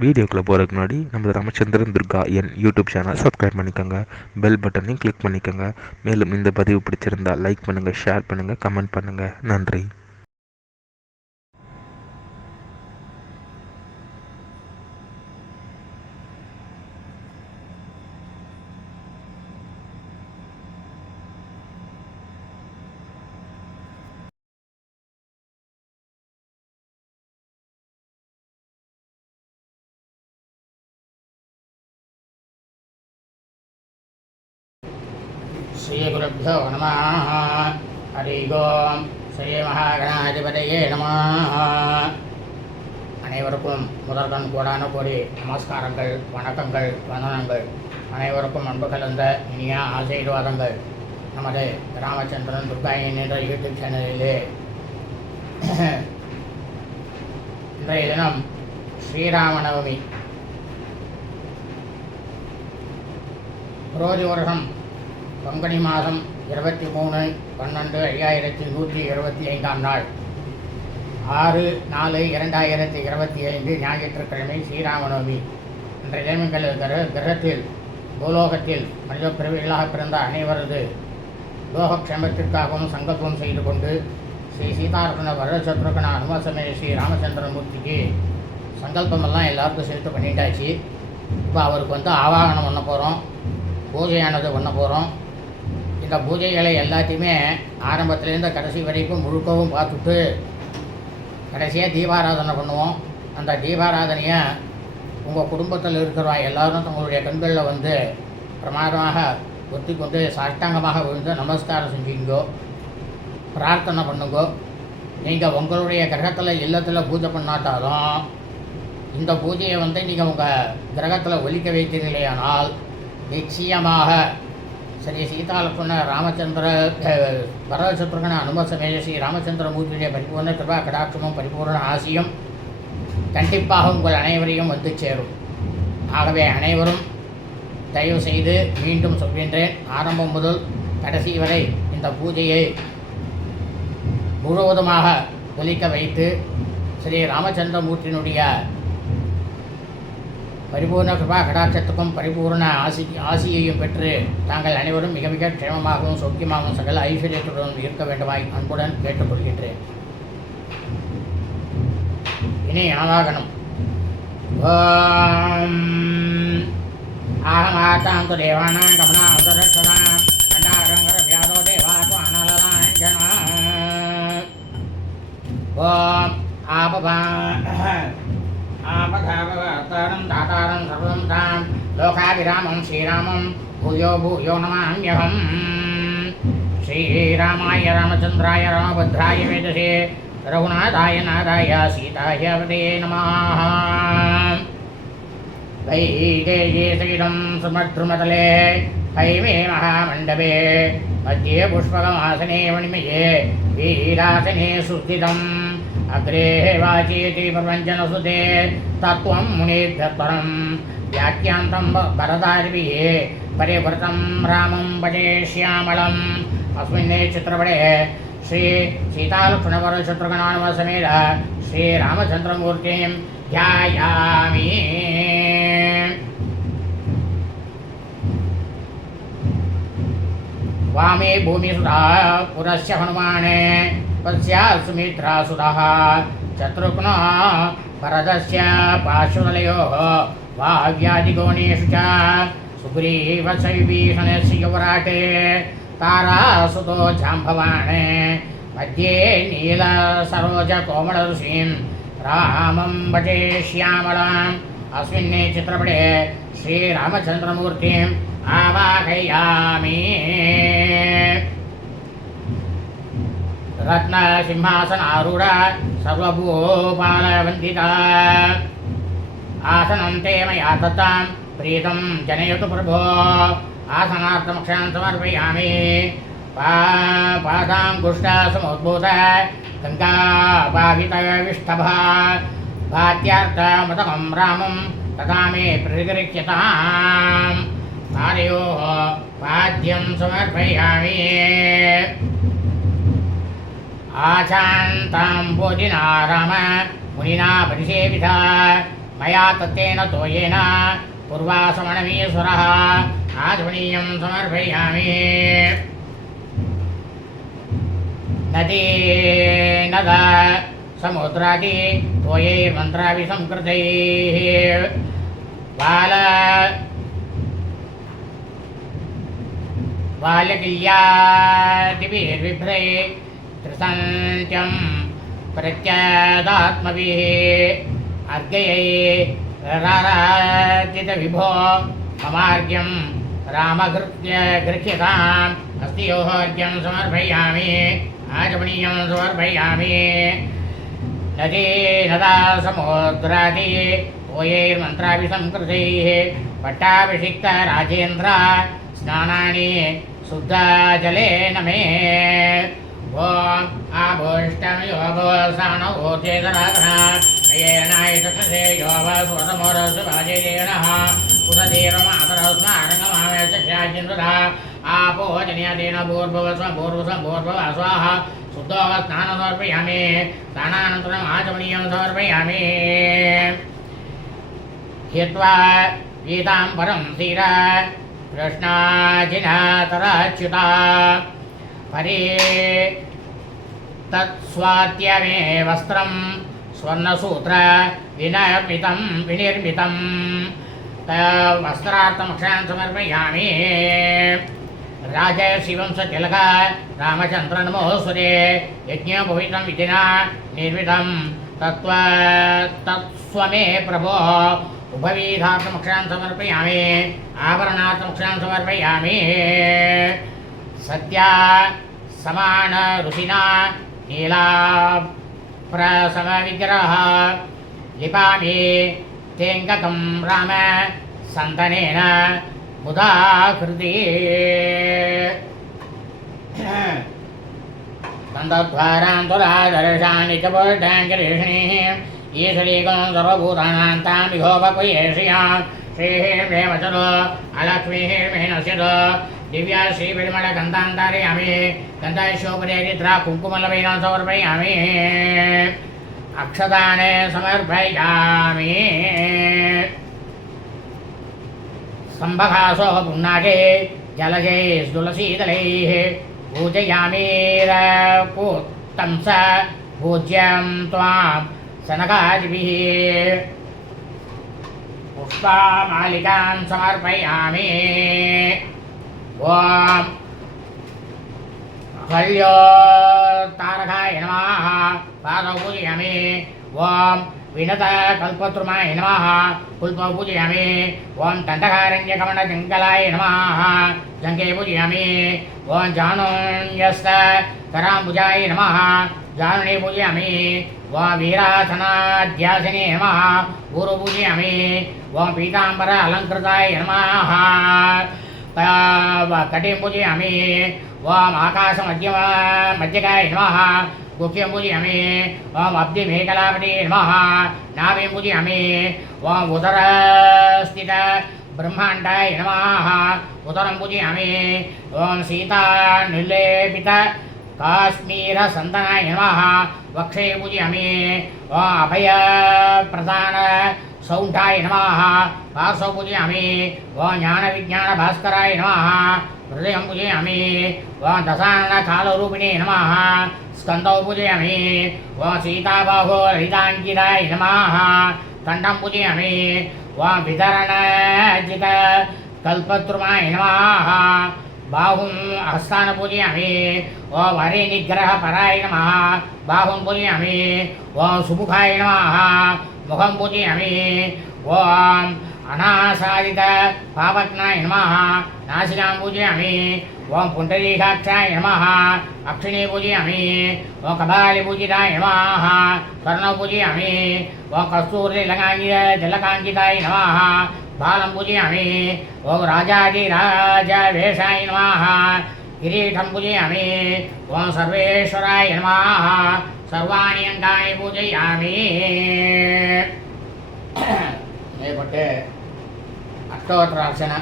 வீடியோக்குள்ளே போகிறதுக்கு முன்னாடி நம்ம ராமச்சந்திரன் துர்கா என் யூடியூப் சேனல் சப்ஸ்கிரைப் பண்ணிக்கோங்க, பெல் பட்டனையும் கிளிக் பண்ணிக்கோங்க. மேலும் இந்த பதிவு பிடிச்சிருந்தால் லைக் பண்ணுங்கள், ஷேர் பண்ணுங்கள், கமெண்ட் பண்ணுங்கள். நன்றி. ஸ்ரீகுருभ्यो நமः. ஹரி ஓம். ஸ்ரீ மகாகணாதிபதியே நமः. அனைவருக்கும் முதற்கண் கோடான கோடி நமஸ்காரங்கள், வணக்கங்கள், வந்தனங்கள். அனைவருக்கும் அன்பு கலந்த இனிய ஆசீர்வாதங்கள். நமது ராமச்சந்திரன் துர்காயின் என்ற யூடியூப் சேனலிலே இன்றைய தினம் ஸ்ரீராமநவமி. புரோதி வருஷம் பங்குனி மாதம் 23/12/1125 நாள் 6/4/2025 ஞாயிற்றுக்கிழமை ஸ்ரீராமநவமி. இன்றைய தினங்கள் கிரகத்தில் பூலோகத்தில் மனித பிறவிகளாக பிறந்த அனைவரது லோகக்ஷேமத்திற்காகவும் சங்கல்பம் செய்து கொண்டு ஸ்ரீ சீதாரத்ன வரதசத்ருகன அனுமசமே ஸ்ரீ ராமச்சந்திரமூர்த்திக்கு சங்கல்பமெல்லாம் எல்லாருக்கும் சேர்த்து பண்ணிட்டாச்சு. இப்போ அவருக்கு ஆவாகனம் பண்ண போகிறோம், பூஜையானது பண்ண போகிறோம். இந்த பூஜைகளை எல்லாத்தையுமே ஆரம்பத்துலேருந்து கடைசி வரைக்கும் முழுக்கவும் பார்த்துட்டு கடைசியாக தீபாராதனை பண்ணுவோம். அந்த தீபாராதனையை உங்கள் குடும்பத்தில் இருக்கிறவா எல்லோரும் தங்களுடைய கண்களில் பிரமாதமாக ஒத்தி கொண்டு சாஷ்டாங்கமாக விழுந்து நமஸ்காரம் செஞ்சுங்கோ, பிரார்த்தனை பண்ணுங்கோ. நீங்கள் உங்களுடைய கிரகத்தில் இல்லத்தில் பூஜை பண்ணாட்டாலும் இந்த பூஜையை நீங்கள் உங்கள் கிரகத்தில் ஒலிக்க வைத்தீர்களேயானால் நிச்சயமாக ஸ்ரீ சீதாலக்ஷ்மண ராமச்சந்திர வரதசத்ருகன அனுமசமேய ஸ்ரீ ராமச்சந்திரமூர்த்தியுடைய பரிபூர்ண கிருபா கடாட்சமும் பரிபூர்ண ஆசியும் கண்டிப்பாக உங்கள் அனைவரையும் சேரும். ஆகவே அனைவரும் தயவு செய்து மீண்டும் சொல்கின்றேன், ஆரம்பம் முதல் கடைசி வரை இந்த பூஜையை முழுவதுமாக ஒலிக்க வைத்து ஸ்ரீ ராமச்சந்திரமூர்த்தியினுடைய பரிபூர்ண கிருபா கடாட்சத்துக்கும் பரிபூர்ண ஆசியையும் பெற்று தாங்கள் அனைவரும் மிக மிக க்ஷேமமாகவும் சௌக்கியமாகவும் சகல ஐஸ்வர்யத்துடன் இருக்க வேண்டுமாய் அன்புடன் கேட்டுக்கொள்கின்றேன். இனி ஆவாகனம். ஓம் ஆகமாத்தாந்து தேவானாம் கமனா உதரட்சதாம் கண்டாரங்கர வியாதோ தேவாத்து அனலலாஞ்சனா. ஓம் ஆபபா ஆபதாபவர்த்தாரம் தாத்தாரம் சர்வம் தாம் லோகாபிராமம் ஸ்ரீராமம் பூயோ பூயோ நமாம்யஹம். ஸ்ரீராமாய ராமச்சந்திராய ராமபத்ராய வேதசே ரகுநாதாய நாதாய சீதாய வதே நமः. வைதேயே சகிதம் சுமத்ருமதலே ஹைமே மகாமண்டபே மத்தியே புஷ்பகமாசனே மணிமயே வீராசனே சுஸ்திதம் அக்ரே வாச்சேதி பிரபஞ்சனசுதே தத்துவம் முனேத்யத்வரம் வியாக்கியாந்தம் பரதாரிபியே பரிவர்த்தம் ராமம் பஜே ஷ்யாமளம். அஸ்மின்னே சித்திரபடே ஸ்ரீ சீதாலக்ஷ்மணவரதசத்ருகனானுமசமேத ஸ்ரீராமச்சந்திரமூர்த்திம் த்யாயாமி. வாமே பூமிசுதா புரஸ்ய ஹனுமானே பஸ்யா சுமித்ராசுதः சத்ருக்னோ பரதஸ்ய பார்श्वतलयोः வாவ்யாதிகோணேஷு ச சுக்ரீவஸ்ய விபீஷணஸ்ய யுவராட்டே தாராசுதோ ஜாம்பவானே மத்தியே நீலசரோஜகோமளருஷிं ராமம் பஜே ஷ்யாமளாம். அஸ்மின்னே சித்திரபடே ஸ்ரீராமச்சந்திரமூர்த்திம் ஆவாகயாமி. ரத்ன சிம்ஹாசனாரூಢ சர்வபூபாலவந்திதா ஆசனம் தே மயா தத்தாம் பிரீதம் ஜனயது பிரபோ. ஆசனார்த்தமக்ஷான் சமர்ப்பயாமி. பாதாங்குஷ்டசமுத்பூத கங்காபாவிதவிஷ்டப பாத்யார்த்தமதகம் ராமம் ததா மே பிரதிகரிக்யதாம். பாதயோः பாத்யம் சமர்ப்பயாமி. ஆசாந்தாம் போதினா ராம முனினா பரிசேவிதா मया तत्तेन तोयेन पूर्वासमणमीश्वरः आचमनीयं समर्पयामि। नदी नदा समुद्रादि तोयैर्मन्त्राभिसंकृतैः बालकिल्यादिभिर्बिभ्रै त्रिसन्त्यं प्रत्यादात्मभिः अर्घ्यै राराजितविभो ममार्घ्यं रामगृह्यताम् अस्ति योः अर्घ्यं समर्पयामि आचमनीयं समर्पयामि। नदी नदा समुद्रादि तोयैर्मन्त्राभिसंकृतैः पट्टाभिषिक्त राजेन्द्र स्नानानि शुद्धजलेन मे। ॐ आभोष्टमयोगोसानवोचेतरागणायनायतसे योगस्वतमोरसुभाजेनः पुरधीरमातरस्मारङ्गमावेशस्याजिन्द्रः आपो जन्यादेन भूर्भुवस्वभूर्भुवस्वभूर्भुव स्वाहा शुद्धो स्नानं समर्पयामि। स्नानानन्तरम् आचमनीयं समर्पयामि। हित्वा गीताम्बरं धीर कृष्णाजिनातराच्युता परे तत्स्वात्यमे वस्त्रं स्वर्णसूत्र विनिर्मितं वस्त्रार्थमक्षान् समर्पयामि। राजशिवंसतिलक रामचन्द्र नमोऽस्तुते यज्ञोपवीतं विधिना निर्मितं तत्स्वमे प्रभो उभवीधार्थमक्षान् समर्पयामि। आभरणार्थमक्षान् समर्पयामि। सत्या समान ऋषिना नीलाप्रसमविग्रह लिपामि तेङ्गकं राम सन्तनेन मुदा कृति। गन्धद्वारान्तरादर्शानि च बोधाङ्गिरीषिणीः ईश्वरीकं सर्वभूतानां तामिघोपक्वयेषियां श्रीः प्रेमचलो अलक्ष्मीः मे नश्यतो दिव्या श्रीपरिमलगन्धान्तारयामि। गन्धाशोपरिद्रा कुङ्कुमलवैनं समर्पयामि। अक्षतानि समर्पयामि। सम्भकासो पुन्नागे जलजे तुलसीदलैः पूजयामि। रकूतं स पूज्यं त्वां सनकादिभिः पुष्पमालिकां समर्पयामि। ॐ हल्योत्तारकाय नमः पादौ पूजयामि। ॐ विनतकल्पद्रुमाय नमः पुल्पौ पूजयामि। ॐ दण्डकारण्यकमण्डजङ्गलाय नमः जङ्गे पूजयामि। ॐ जानुन्यस्तकराम्बुजाय नमः जानुने पूजयामि। ॐ वीरासनाध्यासिने नमः गुरु पूजयामि। ॐ पीताम्बर अलङ्कृताय नमः कटिं पूजयामि। ॐ आकाशमध्यगाय नमः गुह्यं पूजयामि। ॐ अब्धिमेखलापते नमः नाभिं पूजयामि। ॐ उदरस्थित ब्रह्माण्डाय नमः उदरं पूजयामि। ॐ सीतानिलेपित काश्मीरसन्दनाय नमः वक्षे पूजयामि। ॐ अभयप्रदान सौण्ठाय नमः पार्श्वं पूजयामि। ॐ ज्ञानविज्ञानभास्कराय नमः हृदयं पूजयामि। ॐ दशाननकालरूपिणे नमः स्कन्दौ पूजयामि। ॐ सीताबाहो ललिताङ्गिराय नमः दण्डं पूजयामि। ॐ वितरणजित कल्पद्रुमाय नमः बाहुं हस्तान् पूजयामि। ॐ हरिनिग्रहपराय नमः बाहुं पूजयामि। ॐ सुमुखाय नमः मुखं पूजयामि। ॐ अनासादित पावक्नाय नमः नासिकां पूजयामि। ॐ पुण्डरीकाक्षाय नमः अक्षिणे पूजयामि। ॐ कपालिपूजिताय नमः कर्णौ पूजयामि। ॐ कस्तूरिजलकाङ्किताय नमः बालं पूजयामि। ॐ राजाधिराजवेषाय नमः किरीटं पूजयामि। ॐ सर्वेश्वराय नमः सर्वाणि अङ्गानि पूजयामि। மேற்பட்டு அஷ்டோத்திர அர்ச்சனை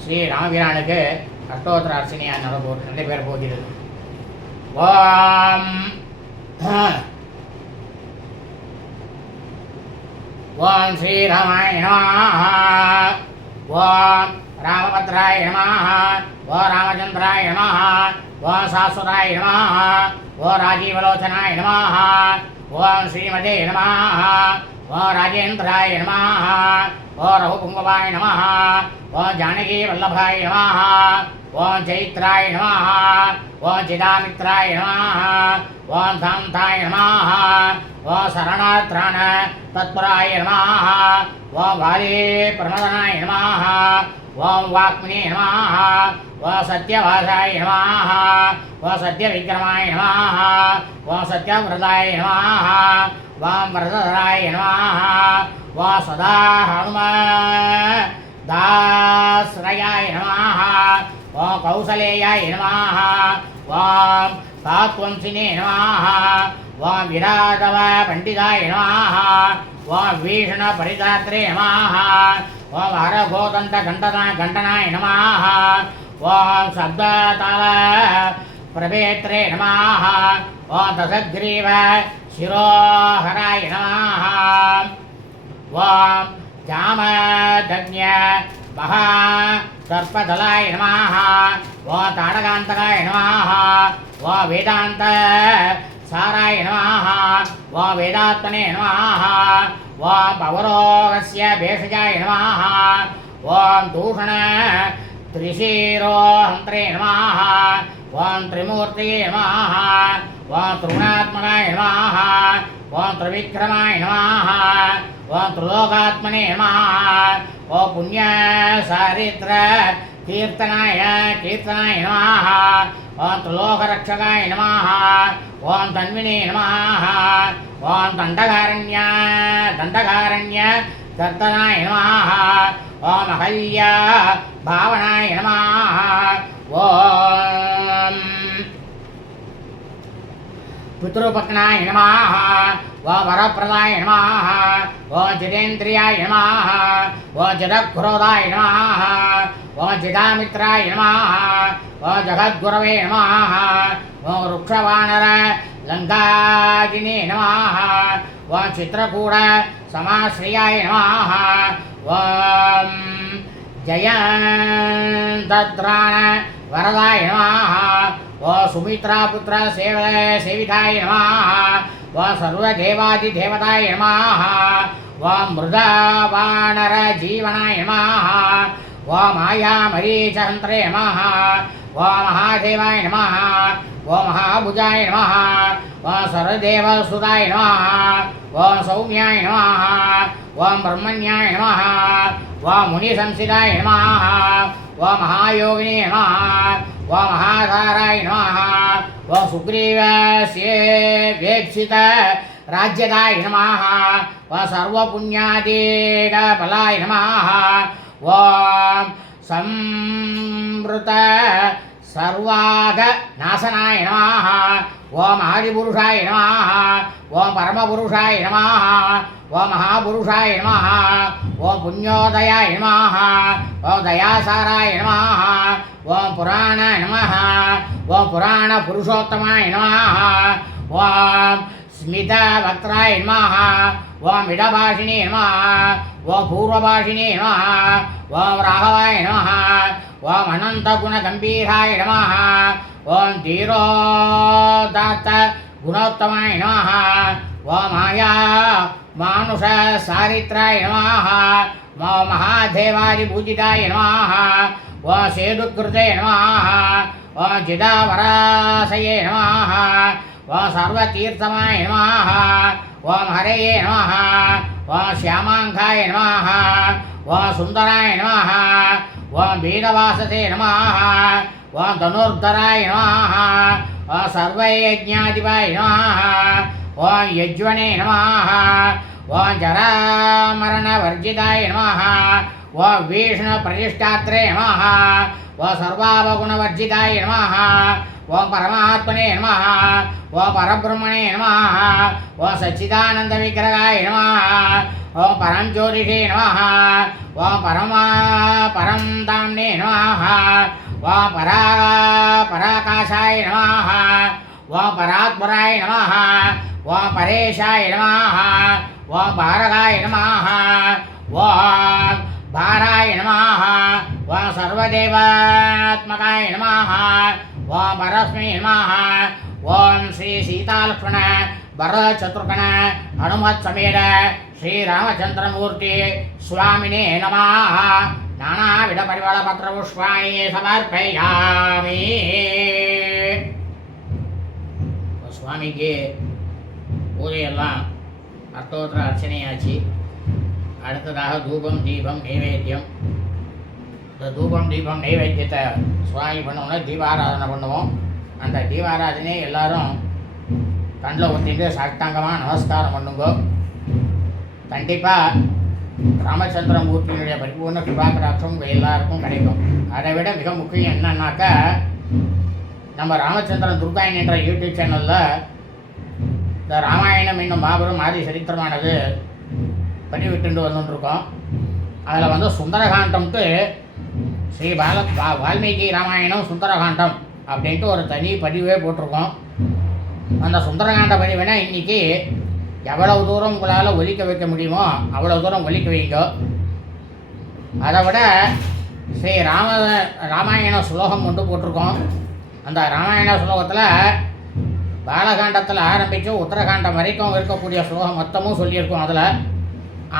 ஸ்ரீ ராமபிரானுக்கு அஷ்டோத்திர அர்ச்சனையாக நடைபெற போகிறது. ஓம் ஓம் ஸ்ரீராமாய நமः. ஓம் ராமபத்ராய நமः. ஓம் ராமச்சந்திராய நமः. ஓம் சாஸ்வதாய நமः. ஓம் ராஜீவலோச்சனாய நமः. ஓம் ஸ்ரீமதே நமः. ஓம் ராஜேந்திராய நமः. ஓம் ரகுபுங்கவாய நமः. ஓம் ஜானகி வல்லபாய நமः. ஓம் சைத்ராய நமः. ஓம் சிதாமித்ராய நமः. ஓம் சாந்தாய நமः. ஓம் சரணாத்ராண தத்பராய நமः. ஓம் வாலே பிரமதனாய நமः. ஓம் வாக்மினே நமः. ஓம் சத்யவாசாய நமः. ஓம் சத்யவிக்ரமாய நமः. ஓம் சத்யவிரதாய நமः. ஓம் வரதராய நமः. ஓம் சதா ஹனுமதாஸ்ரயாய நமः. ஓம் கௌசலேயாய நமः. ஓம் தாத்வம்சினே நமः. ஓம் விராதவ பண்டிதாய நமः. ஓம் வீஷண பரிதாத்ரே நமः. ஓம் அரகோதந்த கண்டனாய நமः. ஓம் சப்ததாள பிரபேத்ரே நமः. ஓம் தசக்ரீவ சிரோஹராய நமः. ஓம் ஜாமதன்ய மகா சர்ப்பதலாய நமः. ஓம் தாடகாந்தகாய நமः. ஓம் வேதாந்த சாராய நமः. ஓம் வேதாத்மனே நமः. ஓம் பவரோகஸ்ய பேஷஜாய நமः. ஓம் தூஷண त्रिशीरोहन्त्रे नमः. ओम त्रिमूर्तये नमः. ओम त्रिगुणात्मकाय नमः. ओम त्रिविक्रमाय नमः. ओम त्रिलोकात्मने नमः. ओम पुण्यसारित्र कीर्तनाय नमः. ओम त्रिलोकरक्षकाय नमः. ओम तन्विने नमः. ओम दण्डकारण्य कर्तनाय नमः. ओम अहल्या भावनाय नमः. ओम पितृपत्नाय नमः. ओम वरप्रदाय नमः. ओम जितेन्द्रियाय नमः. ओम जगद्गुरोदाय नमः. ओम जिदामित्राय नमः. ओम जगद्गुरवे नमः. ओम वृक्षवानर लङ्कादिने नमः. ओम चित्रकूट समाश्रयाय नमः. ओम जयन्तत्राण वरदाय नमः. ओम सुमित्रापुत्र सेविताय नमः. ओम सर्वदेवादिदेवताय नमः. ओम मृदवानर जीवनाय नमः. ओम मायामरीचहन्त्रे नमः. ओम महादेवाय नमः. ओम महाभुजाय नमः. ओम सर्वदेवसुताय नमः. ओम सौम्याय नमः. ओम ब्रह्मण्याय नमः. ओम मुनिसंसिताय नमः. ओम महायोगिने नमः. ओम महाधाराय नमः. ओम सुग्रीवस्येवेप्सित राज्यदाय नमः. ओम सर्वपुण्यादिफलाय नमः. ओम संवृत सर्वाग नाशनाय नमः. ओम आदिपुरुषाय नमः. ओम परमपुरुषाय नमः. ओम महापुरुषाय नमः. ओम पुण्योदयाय नमः. ओम दयासाराय नमः. ओम पुराणाय नमः. ओम पुराण पुरुषोत्तमाय नमः. ओम स्मितवक्त्राय नमः. ओम इडभाषिणे नमः. ओम पूर्वभाषिणे नमः. ओम राघवाय नमः. ओम अनन्तगुणगम्भीराय नमः. ओम धीरोदात्त गुणोत्तमाय नमः. ओम माया मानुष सारित्राय नमः. ओम महादेवादिपूजिताय नमः. ओम सेदुकृते नमः. ओम जिदावरासये नमः. ओम सर्वतीर्थमाय नमः. ओम हरये नमः. ओम श्यामाङ्गाय नमः. ओम सुन्दराय नमः. ओम वीरवाससे नमः. ओम धनुर्धराय नमः. ओम सर्वयज्ञाधिपाय नमः. ओम यज्वने नमः. ओम जरामरणवर्जिताय नमः. ओम विष्णुप्रतिष्ठात्रे नमः. ओम सर्वावगुणवर्जिताय नमः. ओम परमात्मने नमः. ओम परब्रह्मणे नमः. ओम सच्चिदानन्दविग्रहाय नमः. ओम परम ज्योतिषे नमः. ओम परम दाम्ने नमः. ओम पराकाशाय नमः. ओम परात्पराय नमः. ஓம் பரேஷாய நமः ஓம் பாரகாய நமः ஓம் பாராய நமः ஓம் சர்வதேவாத்மகாய நமः ஓம் பரஸ்மை நமः ஓம் ஸ்ரீ சீதாலக்ஷ்மண பரத சத்ருகண ஹனுமத் சமேத ஸ்ரீ ராமச்சந்திரமூர்த்தி சுவாமினே நமः நானாவித பரிமள பத்ர புஷ்பாணி சமர்ப்பயாமி. சுவாமிக்கு பூஜையெல்லாம் அஷ்டோத்திர அர்ச்சனையாச்சு. அடுத்ததாக தூபம் தீபம் நைவேத்தியம். இந்த தூபம் தீபம் நைவேத்தியத்தை சுவாமி பண்ணோம்னா தீபாராதனை பண்ணுவோம். அந்த தீபாராதனையை எல்லாரும் கண்ணில் ஊற்றிட்டு சாஷ்டாங்கமாக நமஸ்காரம் பண்ணுங்க. கண்டிப்பாக ராமச்சந்திரமூர்த்தியினுடைய பரிபூர்ண கிருபாகடாட்சம் உங்கள் எல்லாருக்கும் கிடைக்கும். அதை விட மிக முக்கியம் என்னன்னாக்கா, நம்ம ராமச்சந்திரன் துர்காயன் என்ற யூடியூப் சேனலில் இந்த ராமாயணம் என்னும் மாபெரும் ஆதி சரித்திரமானது பதிவிட்டு வந்துட்டுருக்கோம். அதில் சுந்தரகாண்டம்ட்டு ஸ்ரீ வால்மீகி ராமாயணம் சுந்தரகாண்டம் அப்படின்ட்டு ஒரு தனி பதிவே போட்டிருக்கோம். அந்த சுந்தரகாண்ட பதிவினை இன்றைக்கி எவ்வளவு தூரம் உங்களால் ஒலிக்க வைக்க முடியுமோ அவ்வளோ தூரம் ஒலிக்க வைங்க. அதை விட ஸ்ரீ ராமாயண ஸ்லோகம் கொண்டு போட்டிருக்கோம். அந்த ராமாயண ஸ்லோகத்தில் பாலகாண்டத்தில் ஆரம்பித்து உத்தரகாண்டம் வரைக்கும் இருக்கக்கூடிய ஸ்லோகம் மொத்தமும் சொல்லியிருக்கோம். அதில்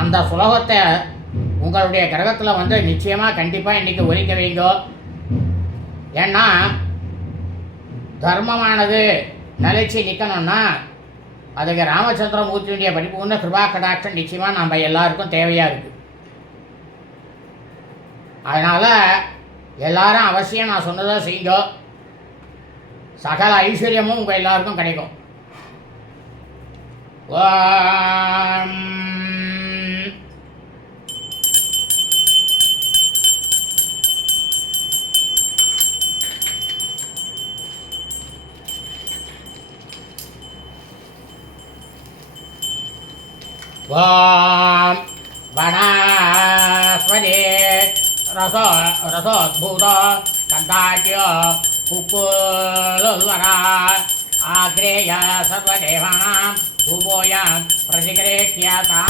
அந்த ஸ்லோகத்தை உங்களுடைய கிரகத்தில் நிச்சயமாக கண்டிப்பாக இன்றைக்கி ஒலிக்க வைங்க. ஏன்னா தர்மமானது நிலைச்சி நிற்கணும்னா அதுக்கு ராமச்சந்திரமூர்த்தியுடைய பரிபூர்ண கிருபா கடாட்சம் நிச்சயமாக நம்ம எல்லாருக்கும் தேவையாக இருக்குது. அதனால் எல்லாரும் அவசியம் நான் சொன்னதை செய்யுங்க. சகல ஐஸ்வர்யமும் உங்கள் எல்லாருக்கும் கிடைக்கும். ஓம் வனஸ்பதி ரசோத்பூத கண்டாட்ய குக்குல்வரா ஆக்ரேய சர்வதேவானாம் தூபோயம் பிரதிகிரேஷ்யதாம்.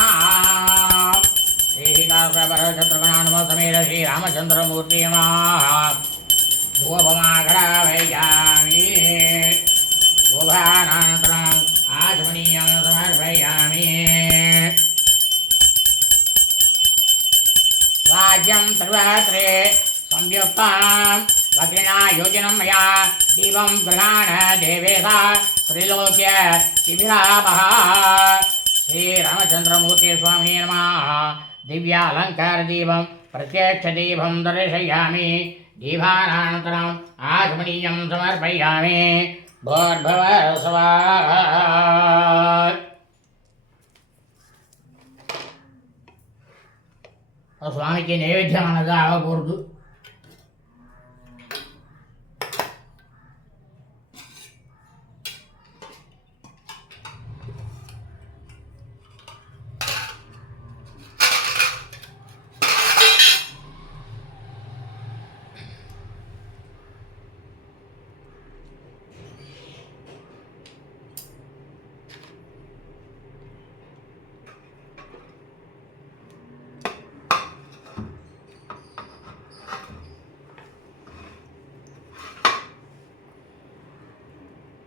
ஸ்ரீசீதாபரசத்ருகணானும சமேத ஸ்ரீ ராமச்சந்திரமூர்த்தி நமः தூபமாகராமயாமி. தூபானாந்தரம் ஆஜமனீயம் சமர்ப்பயாமி. राज्यं सर्वत्रे संयुक्तां वक्रिणा योजनं मया दीपं गृहाण देवेशा त्रिलोक्य शिबिरापः. श्रीरामचन्द्रमूर्ति स्वामिने नमः. दिव्यालङ्कारदीपं प्रत्यक्षदीपं दर्शयामि. दीपानान्तरम् आचमनीयं समर्पयामि. भूर्भुवस्सुवः. சுவாமிக்கு நைவேத்தியமானது ஆக போகிறது.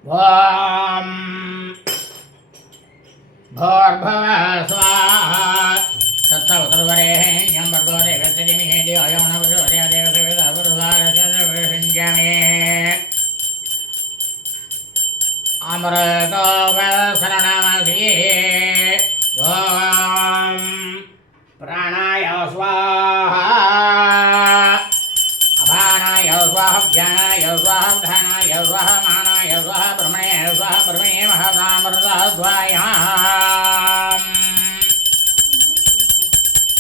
ஓம் भूर्भुवः स्वाहा तत्सवितुर्वरेण्यं भर्गो देवस्य धीमहि धियो यो नः प्रचोदयात् देवस्य पुरुषारस्य अमृतो वसरणमसि ॐ प्राणाय स्वाहा अपानाय स्वाहा ज्ञानाय स्वाहा धानाय स्वाहा मानाय स्वाहा ब्रह्मणे स्वाहा ब्रह्मणे महासामृतद्वायाम्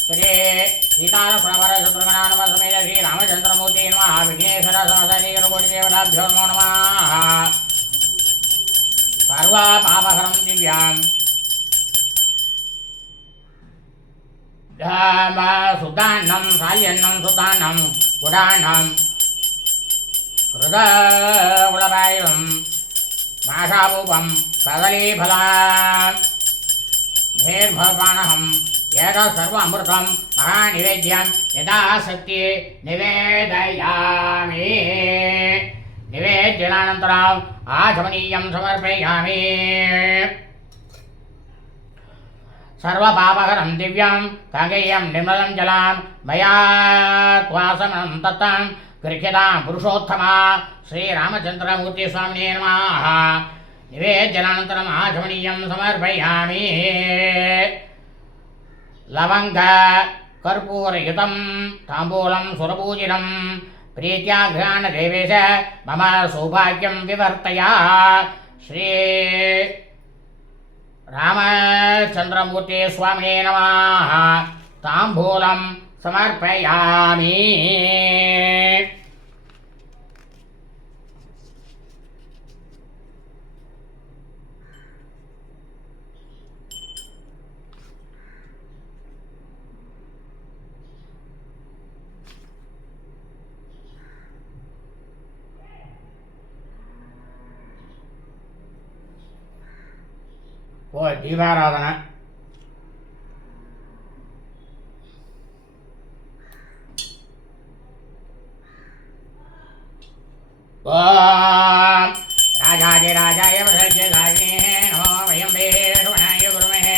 श्री सीतालक्ष्मणभरतशत्रुघ्नानुमत समेत श्री रामचन्द्रमूर्ति नमः विघ्नेश्वर समस्तकोटिदेवताभ्यो नमो नमः सर्वपापहरं दिव्यां सुदान्नं साल्यन्नं सुदान्नं गुडान्नं हृदकुलपायं माषापूपं कदलीफलान् निर्भवाणहम् एतत् सर्व अमृतं महानिवेद्यं यथाशक्ति निवेदयामि। निवेद्यानन्तरम् आचमनीयं समर्पयामि। सर्वपापहरं दिव्यं काङ्गेयं निर्मलं जलं मया त्वासनं दत्तं गृह्यतां पुरुषोत्तमा श्रीरामचन्द्रमूर्तिस्वामिने नमः। निवेद्यानन्तरम् आचमनीयं समर्पयामि। लवङ्ग कर्पूरयुतं ताम्बूलं सुरपूजितं प्रीत्या घ्राणदेवेश मम सौभाग्यं विवर्तय। श्री रामचन्द्रमूर्ति स्वामिने नमः। ताम्बूलं समर्पयामि। ஓ தீபாராதனை ஓம் ராஜாதிராஜாய பிரசஜ்ஜகாயே நமோ வயம் வேஷவனாய குருமஹே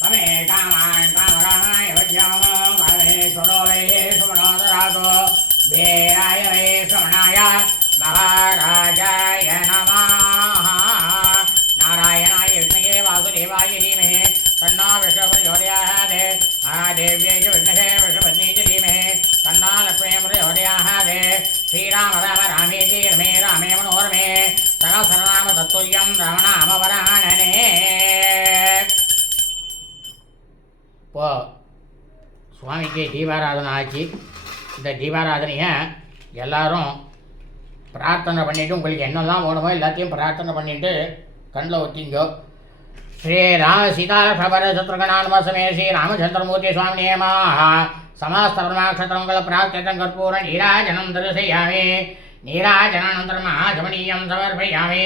தமே காமான் காமராய வஜ்யாமோ காமேஸ்வரோ வேஷவனோதராதோ வீராய வேஷவனாய மகாராஜாய நமः। नारायणाय विद्महे वासुदेवाय धीमहि तन्नो विष्णुप्रचोदयात्। महादेव्यै च विद्महे विष्णुपत्नी च धीमहि तन्नो लक्ष्मी प्रचोदयात्। श्रीराम राम रामेति रमे रामे मनोरमे सहस्रनाम तत्तुल्यं रामनाम वरानने। இப்போ சுவாமிக்கு தீபாராதனை ஆச்சு. இந்த தீபாராதனையை எல்லாரும் பிரார்த்தனை பண்ணிவிட்டு உங்களுக்கு என்னெல்லாம் வேணுமோ எல்லாத்தையும் பிரார்த்தனை பண்ணிவிட்டு கண்ணில் ஒத்திங்கோ. ஸ்ரீராம சீதாலக்ஷ்மண சத்ருகணானுமசமே ஸ்ரீ ராமச்சந்திரமூர்த்தி சுவாமினே நமः. சமாஸ்தர்மாக்ஷத்திரங்கள பிரார்த்திதம் கற்பூர நீராஜனம் தரிசயாமி. நீராஜனானந்தரம் ஆச்சமनीयं समर्पयामि.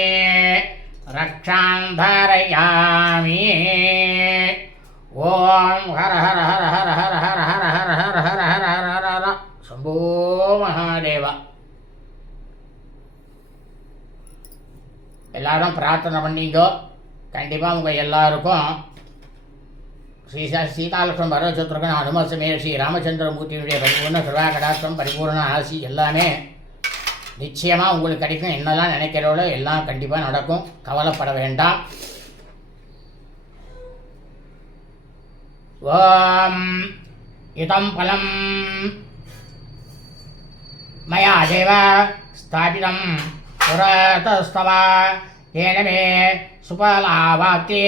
रक्षां धारयामि. ஓம் ஹர ஹர ஹர ஹர ஹர ஹர ஹர ஹர ஹர ஹர ஹர ஹர ஹர ஹர சம்போ மகாதேவா. எல்லாரும் பிரார்த்தனை பண்ணிங்கோ. கண்டிப்பாக உங்கள் எல்லாருக்கும் ஸ்ரீ சீதாலக்ஷ்மண பரதசத்ருகன் அனுமசமே ஸ்ரீ ராமச்சந்திரமூர்த்தியுடைய பரிபூர்ண கிருபா கடாட்சம் பரிபூர்ண ஆசி எல்லாமே நிச்சயமாக உங்களுக்கு கிடைக்கும். என்னெல்லாம் நினைக்கிறோளோ எல்லாம் கண்டிப்பாக நடக்கும். கவலைப்பட வேண்டாம். ஓம் இதம் பலம் மயா தேவ ஸ்தாபிதம் पुरतस्तव येन मे सुफलावाप्ति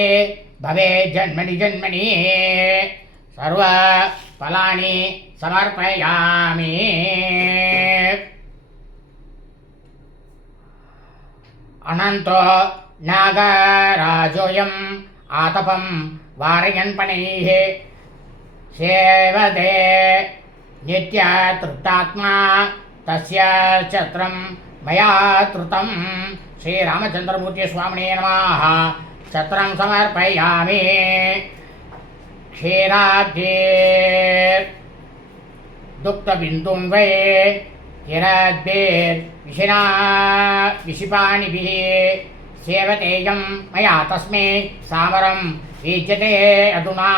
भवेत् जन्मनि जन्मनि सर्वफलानि समर्पयामि. अनन्तो नागराजोऽयम् आतपं वारयन्पणैः सेवते नित्यतृप्तात्मा तस्य छत्रं मया कृतं. श्रीरामचन्द्रमूर्ति स्वामिने नमः. छत्रं समर्पयामि. क्षीराब्धे दुग्धबिन्दुं वै किरद्भिर्विशिना विशिपानिभिः सेवतेयं मया तस्मै सामरं विद्यते अधुना.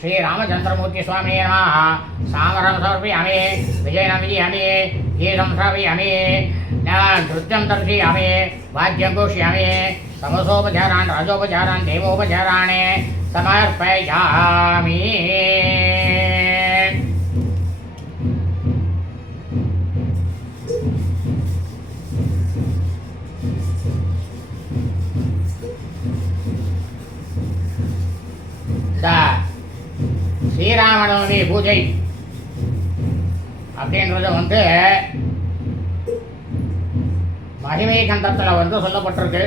श्रीरामचन्द्रमूर्ति स्वामिने नमः. सामरं समर्पयामि. विजयनं विजयामि. गीतं श्रावयामि. नृत्यं दर्शयामि. वाद्यं घोषयामि. तमसोपचारान् राजोपचारान् देवोपचारान् समर्पयामि. ஸ்ரீராமநவமி பூஜை அப்படின்றது மகிமை கண்டத்தில் சொல்லப்பட்டிருக்கு.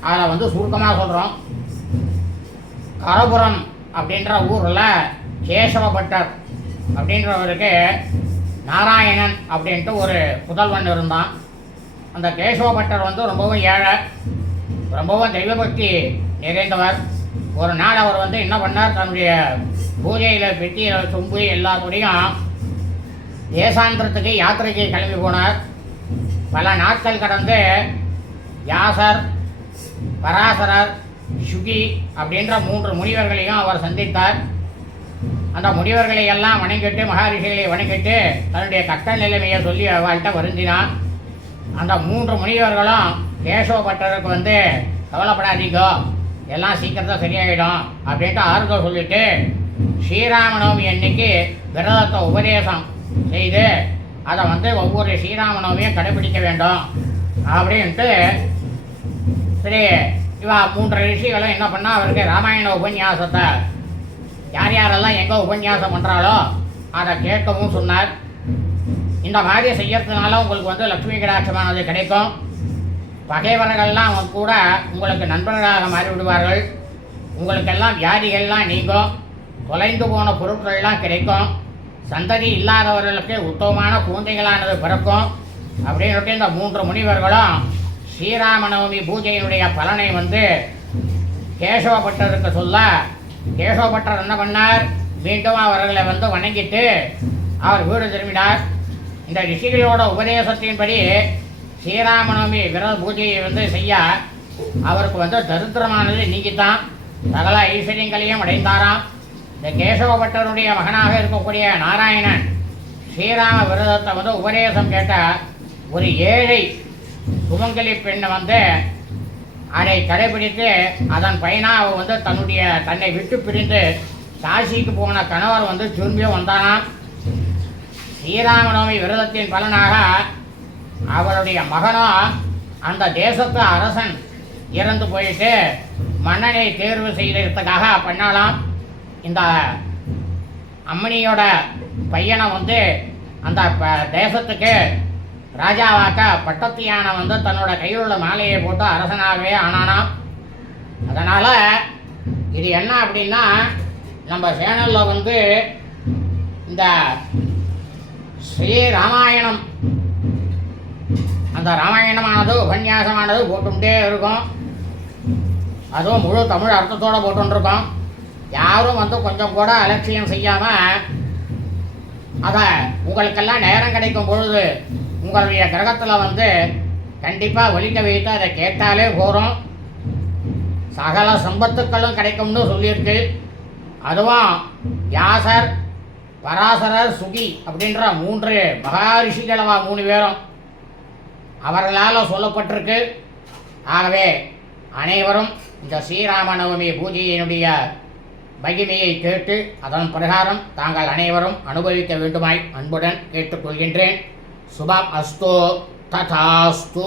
அதில் சுருக்கமாக சொல்கிறோம். கரபுரம் அப்படின்ற ஊரில் கேசவபட்டர் அப்படின்றவருக்கு நாராயணன் அப்படின்ட்டு ஒரு புதல்வன் இருந்தான். அந்த கேசவபட்டர் ரொம்பவும் ஏழை. ரொம்பவும் தெய்வபக்தி நிறைந்தவர். ஒரு நாள் அவர் வந்து என்ன பண்ணார், தன்னுடைய பூஜையில் பெட்டியில் சொம்பு எல்லாத்தோடையும் தேசாந்திரத்துக்கு யாத்திரைக்கு கிளம்பி போனார். பல நாட்கள் கடந்து வியாசர், பராசரர், சுகி அப்படின்ற 3 முனிவர்களையும் அவர் சந்தித்தார். அந்த முனிவர்களை எல்லாம் வணங்கிட்டு, மகாரிஷிகளை வணங்கிட்டு தன்னுடைய கட்ட நிலைமையை சொல்லி அவள்கிட்ட வருந்தினான். அந்த 3 முனிவர்களும் கேசவ பட்டருக்கு வந்து கவலைப்படாதீங்கோ, எல்லாம் சீக்கிரத்தில் சரியாயிடும் அப்படின்ட்டு ஆறுதல் சொல்லிட்டு ஸ்ரீராமநவமி அன்னைக்கு விரதத்தை உபதேசம் செய்து அதை வந்து ஒவ்வொரு ஸ்ரீராமநவமியும் கடைபிடிக்க வேண்டும் அப்படின்ட்டு சரி இவா 3 ரிஷிகளும் என்ன பண்ணால் அவருக்கு ராமாயண உபன்யாசத்தை யார் யாரெல்லாம் எங்கே உபன்யாசம் பண்ணுறாளோ அதை கேட்கவும் சொன்னார். இந்த மாதிரி செய்யறதுனால உங்களுக்கு வந்து லக்ஷ்மி கடாட்சமானது கிடைக்கும். பகைவர்கள்லாம் கூட உங்களுக்கு நண்பர்களாக மாறி விடுவார்கள். உங்களுக்கெல்லாம் வியாதிகள்லாம் நீங்கும். தொலைந்து போன பொருட்கள்லாம் கிடைக்கும். சந்ததி இல்லாதவர்களுக்கு உத்தமமான குழந்தைகளானது பிறக்கும் அப்படின்னு இந்த 3 முனிவர்களும் ஸ்ரீராமநவமி பூஜையினுடைய பலனை வந்து கேசவப்பட்டருக்கு சொல்ல, கேசவப்பட்டர் என்ன பண்ணார், மீண்டும் அவர்களை வந்து வணங்கிட்டு அவர் வீடு திரும்பினார். இந்த ரிஷிகளோட உபதேசத்தின்படி ஸ்ரீராமநவமி விரத பூஜையை வந்து செய்ய அவருக்கு வந்து தரித்திரமானது நீங்கித்தான், சகல ஐஸ்வர்யங்களையும் அடைந்தாராம். இந்த கேசவபட்டருடைய மகனாக இருக்கக்கூடிய நாராயணன் ஸ்ரீராம விரதத்தை வந்து உபதேசம் கேட்ட ஒரு ஏழை சுமங்கலி பெண்ணை வந்து அதை கடைபிடித்து அதன் பயனாக அவள் வந்து தன்னை விட்டு பிரிந்து காசிக்கு போன கணவர் வந்து திரும்பியும் வந்தானாம். ஸ்ரீராமநவமி விரதத்தின் பலனாக அவருடைய மகனும் அந்த தேசத்து அரசன் இறந்து போயிட்டு மன்னனை தேர்வு செய்ததுக்காக பண்ணலாம். இந்த அம்மனியோட பையனை வந்து அந்த தேசத்துக்கு ராஜாவாக்க பட்டத்து யானை வந்து தன்னோட கையில் உள்ள மாலையை போட்டு அரசனாகவே ஆனானாம். அதனால் இது என்ன அப்படின்னா, நம்ம சேனலில் வந்து இந்த ஸ்ரீராமாயணம் அந்த ராமாயணமானது உபன்யாசமானது போட்டுட்டே இருக்கும். அதுவும் முழு தமிழ் அர்த்தத்தோடு போட்டுருக்கோம். யாரும் வந்து கொஞ்சம் கூட அலட்சியம் செய்யாமல் அதை உங்களுக்கெல்லாம் நேரம் கிடைக்கும் பொழுது உங்களுடைய கிரகத்தில் வந்து கண்டிப்பாக ஒலிக்க வைத்து அதை கேட்டாலே போகிறோம். சகல சம்பத்துக்களும் கிடைக்கும்னு சொல்லியிருக்கு. அதுவும் வியாசர், பராசரர், சுகி அப்படின்ற 3 மகாரிஷிகளவா 3 பேரும் அவர்களால் சொல்லப்பட்டிருக்கு. ஆகவே அனைவரும் இந்த ஸ்ரீராமநவமி பூஜையினுடைய மகிமையை கேட்டு அதன் பிரகாரம் தாங்கள் அனைவரும் அனுபவிக்க வேண்டுமாய் அன்புடன் கேட்டுக்கொள்கின்றேன். சுபம் அஸ்து ததாஸ்து.